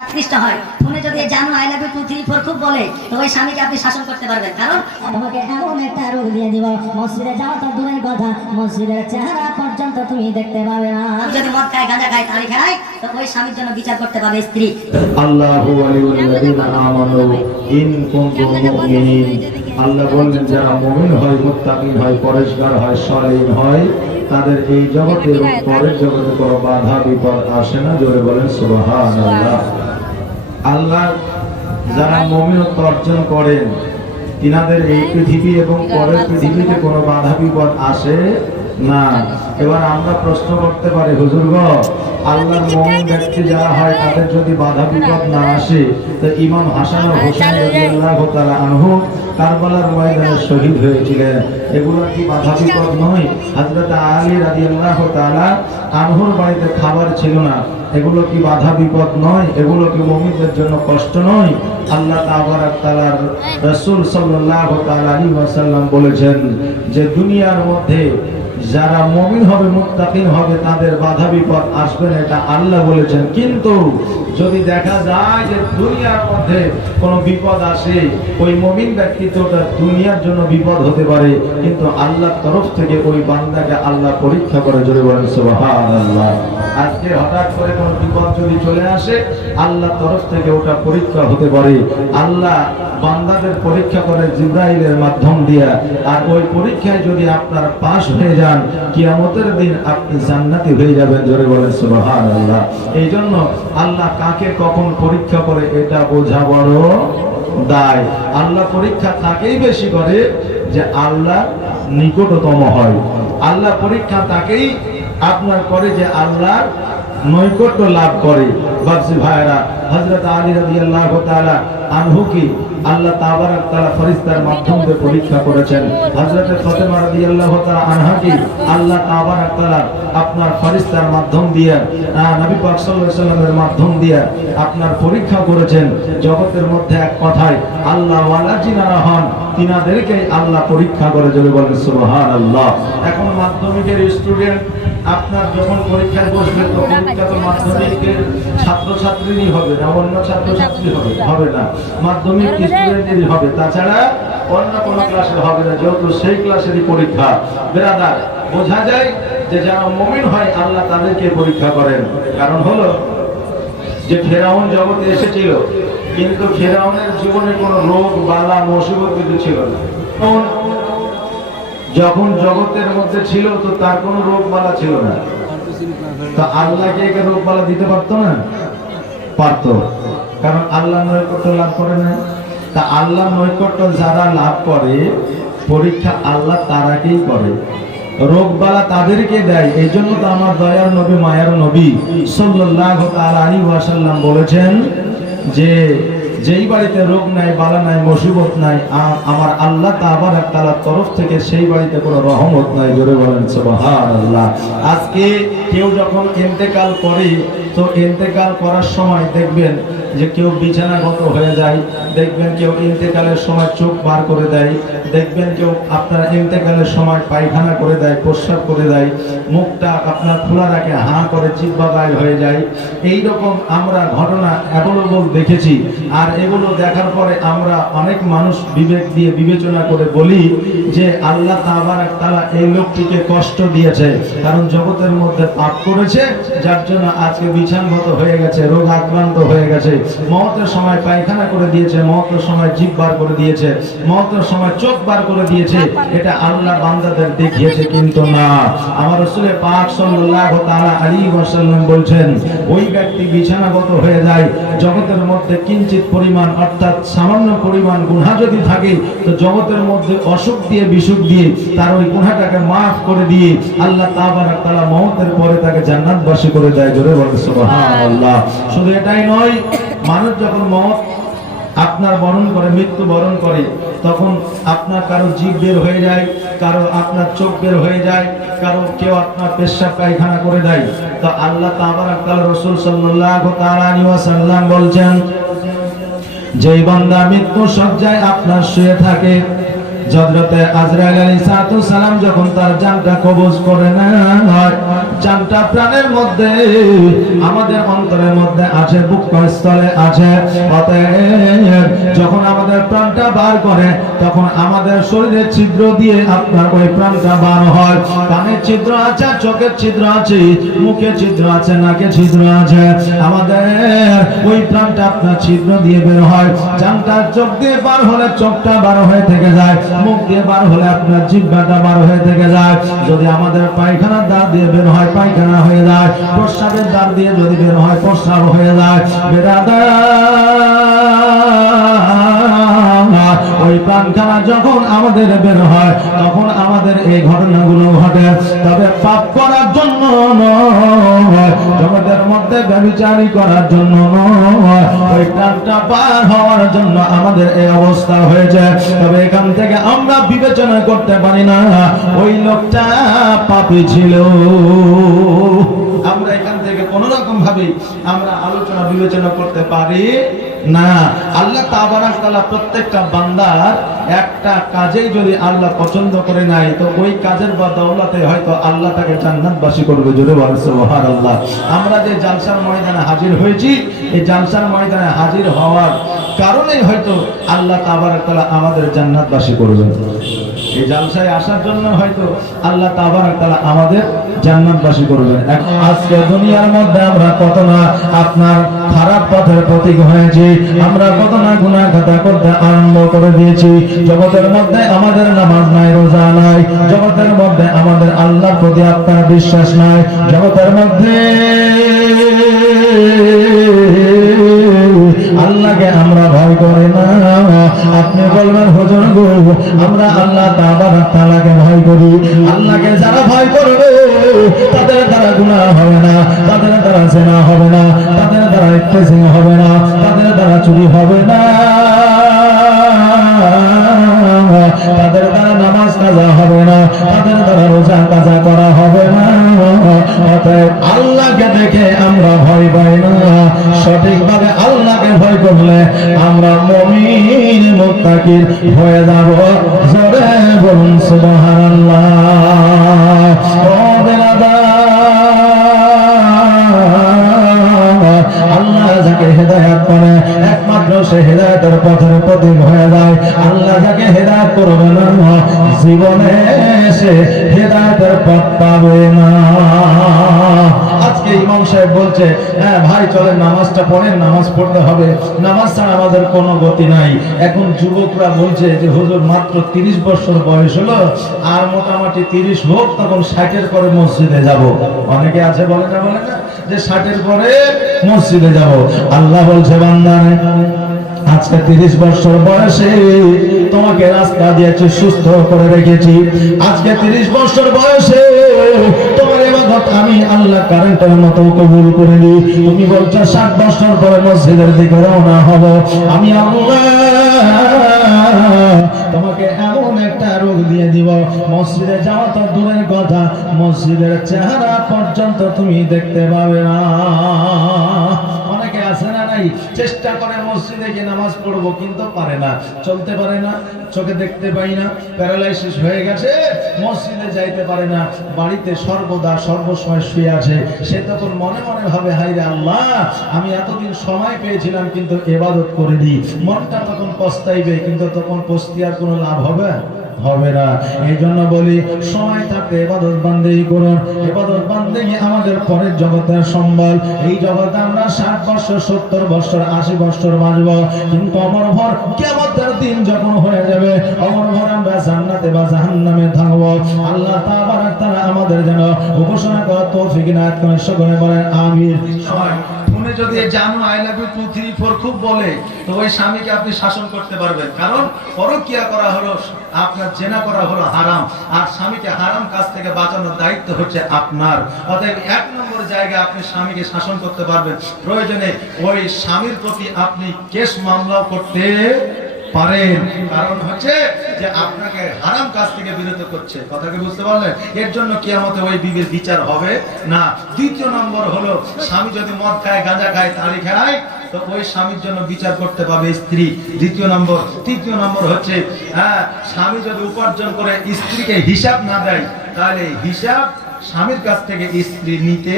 আকৃষ্ট হয়। ফোনে যদি জানো আই লাভ ইউ 2 3 4 খুব বলে, তো ওই স্বামীকে আপনি শাসন করতে পারবেন। কারণ তোমাকে এমন একটা রোগ দিয়ে দিব, মসজিদে যাওয়া তো দূরের কথা, মসজিদের চেহারা পর্যন্ত তুমি দেখতে পাবে না। যদি মদ খায়, গাঁজা খায়, তারি খায়, তো ওই স্বামীর জন্য বিচার করতে পাবে স্ত্রী। আল্লাহু ওয়ালিউল্লাযিনা আমানু ইন কুনতুম মুমিনিন। আল্লাহ বলেন যারা মুমিন হয়, মুত্তাকিন হয়, পরেশগার হয়, সালিহ হয়, তাদের এই জগতে এবং পরের জগতে কোনো বাধা বিপদ আসে না। জোরে বলেন সুবহানাল্লাহ। আল্লাহ যারা মুমিনত্ব অর্জন করেন, তিনাদের এই পৃথিবী এবং পরের পৃথিবীতে কোনো বাধা বিপদ আসে না। এবার আমরা প্রশ্ন করতে পারি, হুজুর গো, আল্লাহর মুমিন ব্যক্তি যারা হয় তাদের যদি বাধা বিপদ না আসে, তো ইমাম হাসান ও হোসেন রাদিয়াল্লাহু তাআলা আনহু কারবালার ময়দানে শহীদ হয়েছিলেন, এগুলো কি বাধা বিপদ নয়? হযরত আলী রাদিয়াল্লাহু তাআলা আনহুর বাড়িতে খাবার ছিল না, এগুলো কি বাধা বিপদ নয়? এগুলো কি মুমিনদের জন্য কষ্ট নয়? আল্লাহ তাবারাক তাআলার রাসূল সাল্লাল্লাহু তাআলা আলাইহি ওয়াসাল্লাম বলেছেন যে দুনিয়ার মধ্যে যারা মুমিন হবে, মুত্তাকিন হবে, তাদের বাধা বিপদ আসবে না, এটা আল্লাহ বলেছেন। কিন্তু যদি দেখা যায় যে দুনিয়ার মধ্যে কোনো বিপদ আসে, ওই মুমিন ব্যক্তি তো ওটা দুনিয়ার জন্য বিপদ হতে পারে, কিন্তু আল্লাহর তরফ থেকে ওই বান্দাকে আল্লাহ পরীক্ষা করে। জোরে বলেন সুবহানাল্লাহ। আজকে হঠাৎ করে কোনো বিপদ যদি চলে আসে, আল্লাহর তরফ থেকে ওটা পরীক্ষা হতে পারে। আল্লাহ বান্দাদের পরীক্ষা করে জিবরাইলের মাধ্যম দিয়ে, আর ওই পরীক্ষায় যদি আপনার পাস হয়ে যান, কিয়ামতের দিন আপনি জান্নাতি হয়ে যাবেন। জোরে বলেন সুবহানাল্লাহ। এই জন্য আল্লাহ কাকে কখন পরীক্ষা করে এটা বোঝা বড় দায়। আল্লাহ পরীক্ষা তাকেই বেশি করে যে আল্লাহ নিকটতম হয়। আল্লাহ পরীক্ষা তাকেই আপনার করে যে আল্লাহ নৈকট্য লাভ করে। বাপসি ভাইরা, হযরত আলী রাদিয়াল্লাহু তাআলা আনহু কি আল্লাহ তাবারাক তাআলা ফেরেশতার মাধ্যমে পরীক্ষা করেছেন। হযরত ফাতেমা রাদিয়াল্লাহু তাআলা আনহা কি আল্লাহ তাবারাক তাআলা আপনার ফেরেশতার মাধ্যম দিয়ে, নবী পাক সাল্লাল্লাহু আলাইহি ওয়াসাল্লামের মাধ্যম দিয়ে আপনার পরীক্ষা করেছেন। জগতের মধ্যে এক কথায় আল্লাহ ওয়ালা যিনারা হন, তিনাদেরকে আল্লাহ পরীক্ষা করে। জোরে বলেন সুবহানাল্লাহ। এখন মাধ্যমিকের স্টুডেন্ট আপনার যখন পরীক্ষায় বসবে, তো পরীক্ষা তো মাধ্যমিকের ছাত্রছাত্রীরই হবে না, অন্য ছাত্রছাত্রী হবে না, মাধ্যমিক স্টুডেন্টেরই হবে, তাছাড়া অন্য কোনো ক্লাসের হবে না, যেহেতু সেই ক্লাসেরই পরীক্ষা। বেরাদার, বোঝা যায় যে যারা মুমিন হয় আল্লাহ তাদেরকে পরীক্ষা করেন। কারণ হলো যে ফেরাউন জগতে এসেছিল, কিন্তু ফেরাউনের জীবনে কোনো রোগ বালা মুসিবত কিছু ছিল না। যখন জগতের মধ্যে ছিল তো তার কোনো রোগ বালা ছিল না, তো আল্লাহকে একে রোগ বালা দিতে পারতো না? পারতো, কারণ আল্লাহ নৈকট্য লাভ করে না। তা আল্লাহ নৈকট্য যারা লাভ করে, পরীক্ষা আল্লাহ তারাকেই করে, রোগ বালা তাদেরকে দেয়। এই জন্য তো আমার দয়ার নবী, মায়ার নবী সাল্লাল্লাহু তাআলা আলাইহি ওয়াসাল্লাম বলেছেন যে যেই বাড়িতে রোগ নাই, বালা নাই, মুসিবত নাই, আমার আল্লাহ তাবারাক তাআলার তরফ থেকে সেই বাড়িতে কোনো রহমত নাই। জোরে বলেন সুবহানাল্লাহ। আজকে কেউ যখন ইন্তেকাল করে, তো ইন্তেকাল করার সময় দেখবেন যে কেউ বিছানাগত হয়ে যায়, দেখবেন কেউ ইন্তেকালের সময় চোখ বার করে দেয়, দেখবেন কেউ আপনার ইন্তেকালের সময় পায়খানা করে দেয়, প্রস্রাব করে দেয়, মুখটা আপনার খোলা রাখে, হাঁ করে জিহ্বা বাইর হয়ে যায়। এই রকম আমরা ঘটনা অ্যাভেলেবল দেখেছি। আর এগুলো দেখার পরে আমরা অনেক মানুষ বিবেক দিয়ে বিবেচনা করে বলি যে আল্লাহ তাবারাক তাআলা এই লোকটিকে কষ্ট দিয়েছে, কারণ জগতের মধ্যে পাপ করেছে, যার জন্য আজকে বিছানগত হয়ে গেছে, রোগ আক্রান্ত হয়ে গেছে, মওতের সময় পায়খানা করে দিয়েছে, মওতের সময় জিভ বার করে দিয়েছে, মওতের সময় চোখ বার করে দিয়েছে। এটা আল্লাহ বান্দাদের দেখিয়েছে, কিন্তু না। আমার রাসূল পাক সাল্লাল্লাহু তাআলা আলাইহি ওয়াসাল্লাম বলছেন, ওই ব্যক্তি বিছানাগত হয়ে যায়, জগতের মধ্যে কিঞ্চিত পরিমাণ অর্থাৎ সামান্য পরিমাণ গুনাহ যদি থাকে, তো জগতের মধ্যে অসুখ দিয়ে বিসুখ দিয়ে তার ওই গুনাহটাকে মাফ করে দিয়ে আল্লাহ তাবারাক তাআলা মওতের পরে তাকে জান্নাতবাসী করে দেয়। জোরে বলেন সুবহানাল্লাহ। শুধু এটাই নয়, মানুষ যখন মওত আপনার বরণ করে, মৃত্যু বরণ করে, তখন আপনার কারো জিভ বের হয়ে যায়, কারো আপনার চোখ বের হয়ে যায়, কারো কেউ আপনার পেশাব পায়খানা করে দেয়। তো আল্লাহ তাবারাক তাআলা রাসূল সাল্লাল্লাহু তাআলা আলাইহি ওয়াসাল্লাম বলছেন, যেই বান্দা মৃত্যু সজ্জায় আপনার শুয়ে থাকে, হযরতে আজরাইল আলাইহিস সালাম যখন তার জানটা কবজ করে নেয়, জানটা প্রাণের মধ্যে আমাদের অন্তরের মধ্যে আছে, বুকস্থলে আছে। অতএব যখন আমাদের প্রাণটা বার করে তখন আমাদের শরীরে ছিদ্র দিয়ে আপনার ওই প্রাণটা বার হয়। কানে ছিদ্র আছে, চোখের ছিদ্র আছে, মুখে ছিদ্র আছে, নাকে ছিদ্র আছে। আমাদের ওই প্রাণটা আপনার ছিদ্র দিয়ে বের হয়। জানটা চোখ দিয়ে বার হলে চোখটা বার হয়ে থেকে যায়, মুখ দিয়ে বার হলে আপনার জিহ্বাটা বার হয়ে থেকে যায়। যদি আমাদের পায়খানার দ্বার দিয়ে বের হয় পায়খানা হয়ে যায়, প্রস্রাবের দ্বার দিয়ে যদি বের হয় প্রস্রাব হয়ে যায়। ওই প্রাণখানা যখন আমাদের বের হয় তখন আমাদের এই ঘটনাগুলো ঘটে। তবে পাপ করার জন্য নয়, জগতের মধ্যে ব্যভিচারী করার জন্য নয়, ওই প্রাণটা পার হওয়ার জন্য আমাদের এই অবস্থা হয়েছে। তবে এখান থেকে আমরা বিবেচনা করতে পারি না ওই লোকটা পাপী ছিল। আমরা এখান থেকে কোন রকম ভাবে আমরা আলোচনা বিবেচনা করতে পারি না। আল্লাহ তাবারাক তাআলা প্রত্যেকটা বান্দার একটা কাজেই যদি আল্লাহ পছন্দ করে নাই তো ওই কাজের বদৌলতে হয়তো আল্লাহ তাকে জান্নাতবাসী করবে। জোরে বলেন সুবহানাল্লাহ। আমরা যে জালসার ময়দানে হাজির হয়েছি, এই জালসার ময়দানে হাজির হওয়ার কারণেই হয়তো আল্লাহ তাবারাক তাআলা আমাদের জান্নাতবাসী করবেন। এই জালসায় আসার জন্য হয়তো আল্লাহ তাবারাক তাআলা আমাদের জান্নাতবাসী করবেন। আজকে দুনিয়ার মধ্যে আমরা কত না আপনার খারাপ পথের প্রতীক হয়েছি, আমরা কত না গুনাহ খাতা করতে আরম্ভ করে দিয়েছি। জগতের মধ্যে আমাদের নামাজ নাই, রোজা নাই, জগতের মধ্যে আমাদের আল্লাহর প্রতি আপনার বিশ্বাস নাই, জগতের মধ্যে আল্লাহকে আমরা ভয় করি না। আপনি বলবেন হুজুর গো আমরা আল্লাহ তাবারাক তাআলাকে ভয় করি। আল্লাহকে যারা ভয় করবে তাদের দ্বারা গুনাহ হবে না, তাদের দ্বারা জিনা হবে না, তাদের দ্বারা ইফতিজিং হবে না, তাদের দ্বারা চুরি হবে না, তাদের দ্বারা নামাজ কাজা হবে না, তাদের দ্বারা রোজা কাজা করা হবে না। অতএব আল্লাহকে দেখে আমরা ভয় পাই না। সঠিকভাবে আল্লাহকে ভয় করলে আমরা মুমিন মুত্তাকির হয়ে যাব। জোরে বলুন সুবহানাল্লাহ। ও বেরাদার, আল্লাহ যাকে হেদায়েত করে একমাত্র সে হেদায়েতের পথের প্রতীক হয়ে যায়। আল্লাহ যাকে হেদায়েত করবে না জীবনে সে হেদায়েতের পথ পাবে না। আজকে ইমাম সাহেব বলছে হ্যাঁ ভাই চলেন নামাজটা পড়েন, নামাজ পড়তে হবে, নামাজ ছাড়া আমাদের কোনো গতি নাই। এখন যুবকরা বলছে যে হুজুর মাত্র 30 বছর বয়স হলো, আর মোটামুটি 30 হোক তখন 60-এর পরে মসজিদে যাব। অনেকে আছে বলে না যে 60-এর পরে মসজিদে যাব। আল্লাহ বলছে বান্দারে আজকে 30 বছর বয়সে তোমাকে রাস্তা দিয়েছি, সুস্থ করে রেখেছি। আজকে 30 বছর বয়সে তোমার ইবাদত আমি আল্লাহ কারেন্টের মতো কবুল করে নি। তুমি বলছো 60 বছর পরে মসজিদের দিকে রওনা হব। আমি আল্লাহ তোমাকে এমন একটা রোগ দিয়ে দিব, মসজিদে যাওয়া তো দূরের কথা, মসজিদের চেহারা পর্যন্ত তুমি দেখতে পাবে না। অনেকে আছে না নাই চেষ্টা করে মসজিদে গিয়ে নামাজ পড়বো কিন্তু পারে না, চলতে পারে না, চোখে দেখতে পাই না, প্যারালাইসিস হয়ে গেছে, মসজিদে যাইতে পারে না, বাড়িতে সর্বদা সর্বসময় শুয়ে আছে। সে তখন মনে মনে ভাবে হায়রে আল্লাহ আমি এতদিন সময় পেয়েছিলাম কিন্তু ইবাদত করিনি। মনটা তখন পস্তাইবে, কিন্তু তখন পস্তিয়ার কোনো লাভ হবে না। এই জন্য বলি সময় থাকতে ইবাদত বান্দেগি করুন। ইবাদত বান্দেগি আমাদের পরের জগতের সম্বল। এই জগতে আমরা 60 বছর 70 বছর 80 বছর বাঁচব, কিন্তু অমরভর কিয়ামতের দিন যখন হয়ে যাবে অমরভর আমরা জান্নাতে বা জাহান্নামে থাকব। আল্লাহ তাবারাক তাআলা আমাদের যেন ঘোষণা করা তৌফিক ইনায়াত করেন। সকলে বলেন আমিন। ফোনে যদি জানো আই লাভ ইউ 2 3 4 খুব বলে তো ওই স্বামীকে আপনি শাসন করতে পারবেন, কারণ পরকিয়া করা হলো আপনার, জেনা করা হলো হারাম, আর স্বামীকে হারাম কাজ থেকে বাঁচানোর দায়িত্ব হচ্ছে আপনার। অতএব 1 নম্বর জায়গায় আপনি স্বামীকে শাসন করতে পারবেন। প্রয়োজনে ওই স্বামীর প্রতি আপনি কেস মামলা করতে পারেন, কারণ হচ্ছে যে আপনাকে হারাম কাজ থেকে বিরত করছে। কথাকে বুঝতে পারলেন? এর জন্য কিয়ামতে ওই বিবির বিচার হবে না। দ্বিতীয় নম্বর হলো স্বামী যদি মদ খায়, গাঁজা খায়, তালি খায়, তো ওই স্বামীর জন্য বিচার করতে পাবে স্ত্রী। দ্বিতীয় নম্বর। তৃতীয় নম্বর হচ্ছে স্বামী যদি উপার্জন করে স্ত্রীকে হিসাব না দেয়, তাহলে হিসাব স্বামীর কাছ থেকে স্ত্রী নিতে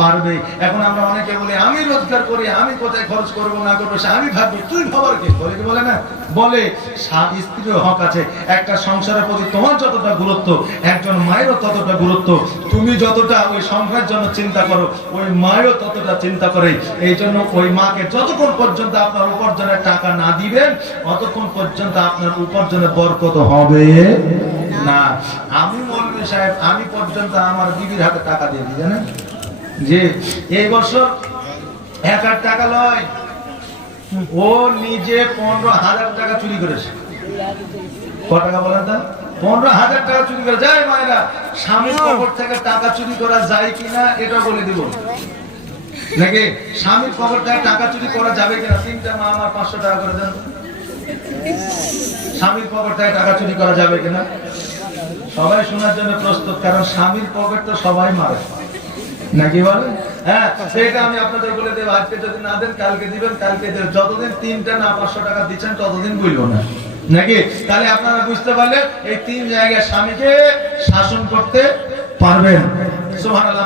পারবে। এখন আমরা অনেকে বলি আমি রোজগার করি, আমি কোথায় খরচ করবো না করবো আমি ভাববো, তুই ভাবার কি বলে, কি বলে না? বলে স্ত্রীর হক আছে। একটা সংসারের প্রতি তোমার যতটা গুরুত্ব, একজন মায়েরও ততটা গুরুত্ব। তুমি যতটা ওই সংসারের জন্য চিন্তা করো, ওই মায়েরও ততটা চিন্তা করে। এই জন্য ওই মাকে যতক্ষণ পর্যন্ত আপনার উপার্জনের টাকা না দিবেন, অতক্ষণ পর্যন্ত আপনার উপার্জনে বরকত হবে না। আমি মৌলভী সাহেব, আমি পর্যন্ত আমার বিবির হাতে টাকা দিয়ে দিই, জানেন যে এই বছর 1,000 টাকা লয়, ও নিজে 15,000 টাকা চুরি করেছে। ক টাকা বলেন তা? 15,000 টাকা চুরি করে যায়। মায়েরা, স্বামীর পকেট থেকে টাকা চুরি করা যায় কিনা এটা বলে দিব নাকি? স্বামীর পকেট থেকে টাকা চুরি করা যাবে কিনা? 3টা মা আমার 500 টাকা করে দেন। স্বামীর পকেট থেকে টাকা চুরি করা যাবে কিনা? সবাই শোনার জন্য প্রস্তুত, কারণ স্বামীর পকেট তো সবাই মারে নাকি বলে? হ্যাঁ, সেটা আমি আপনাদের বলে দেব। আজকে যদি না দেন কালকে দিবেন, কালকে দেবেন। যতদিন 3টা না 500 টাকা দিচ্ছেন ততদিন বলবো না নাকি? তাহলে আপনারা বুঝতে পারলেন এই 3 জায়গায় স্বামীকে শাসন করতে পারবেন। সুবহানাল্লাহ।